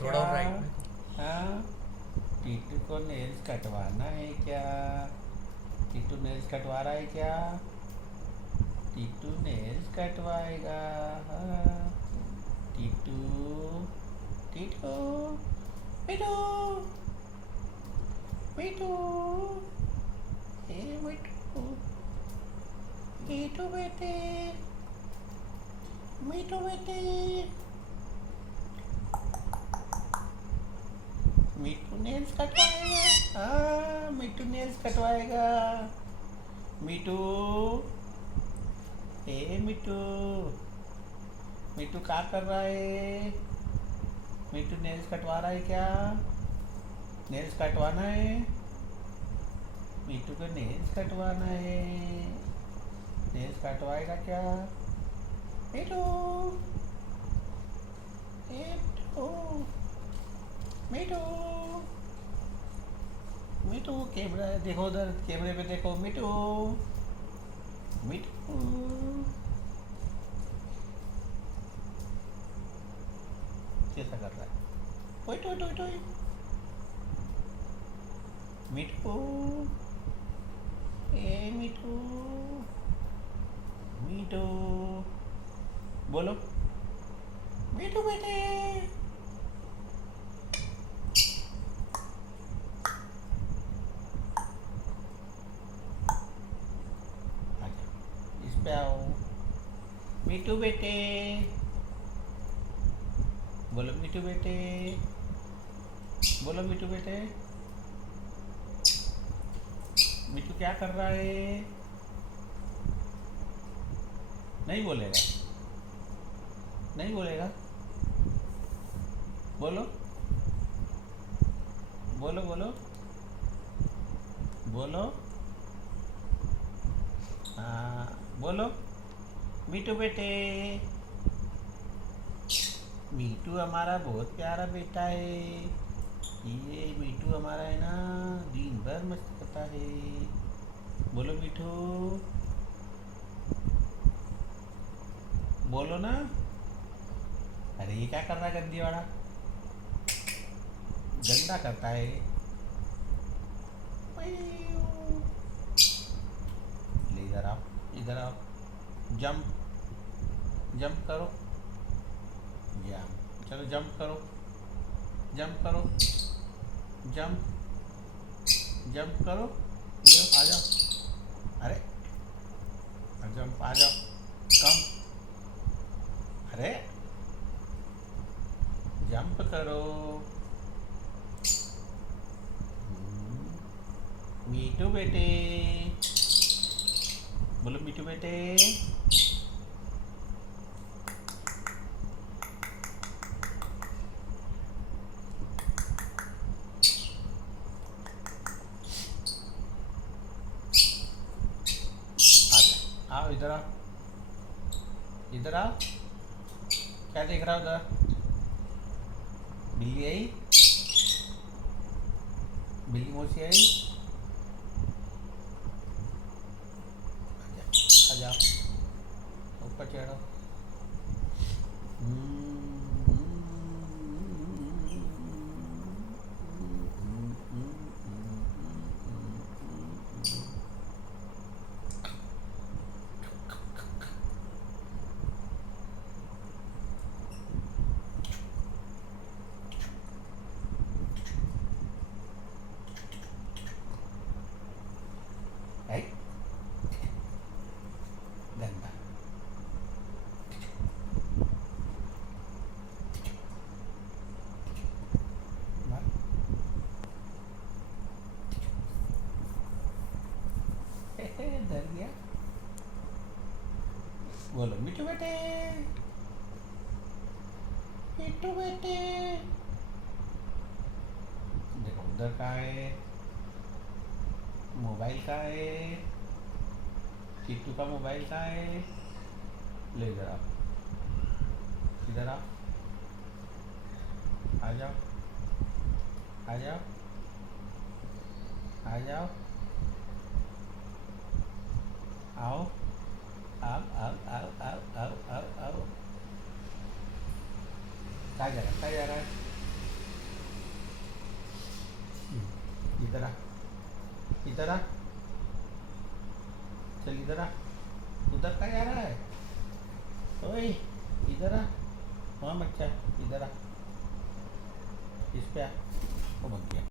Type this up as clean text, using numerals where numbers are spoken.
थोड़ा क्या? और राइट में। हाँ, टीटू को नेल्स कटवाना है क्या? टीटू नेल्स कटवा रहा है क्या? टीटू नेल्स कटवाएगा। हाँ, टीटू, टीटू, मीठू, मीठू, ए मीठू, मीठू बेटे, मीठू बेटे, मीठू नेल्स कटवाएगा। हाँ, मीठू नेल्स कटवाएगा। मीठू, ए मीठू, मीठू क्या कर रहा है? मीठू नेल्स कटवा रहा है क्या? नेल्स कटवाना है। मीठू को नेल्स कटवाना है। नेल्स कटवाएगा क्या? मीठू, ए मीठू, मीठू, मीठू, कैमरा देखो, उधर कैमरे पे देखो। मीठू, मीठू, कैसा कर रहा है? टोय टोय टोय टोय। मीठू, ए मीठू, मीठू, बोलो, मीठू बेटे। आजा, इस पे आओ। मीठू बेटे, बोलो मीठू बेटे, बोलो मीठू बेटे। मीठू क्या कर रहा है? नहीं बोलेगा, नहीं बोलेगा। बोलो, बोलो, बोलो, बोलो। हाँ, बोलो, मीठू बेटे। मीठू हमारा बहुत प्यारा बेटा है। ये मीठू हमारा है ना, दिन भर मस्ती करता है। बोलो मीठू, बोलो ना। अरे ये क्या कर रहा है गंदी वाला? गंदा करता है। ले इधर आओ, इधर आओ। जंप, जंप करो। जंप, चलो जंप करो, जंप करो, जंप, जंप करो। ले आ जाओ। अरे, जंप, आ जाओ। कम, अरे, जंप करो। मीठू बेटे, बोलो मीठू बेटे। आ जा, आओ इधर आओ, इधर आओ। क्या देख रहा हो उधर? बिल्ली आई, बिल्ली मौसी आई। आ जाओ, ऊपर चढ़ो। आई, गंदा। डर गया। बोलो मिठू बेटे, मिठू बेटे। देखो उधर का है, मोबाइल का है। किट्टू का मोबाइल का है। ले इधर आओ, इधर आओ। आ जाओ, आ जाओ, आ जाओ। आओ, आओ, आओ, आओ, आओ, आओ, आओ, आओ। कहाँ जा रहा है? कहाँ जा रहा है? इधर आ, इधर आ, चल इधर आ। उधर का जा रहा है? ओए इधर आ। हाँ बच्चा, इधर आ, इस पे आ। वो भाग गया।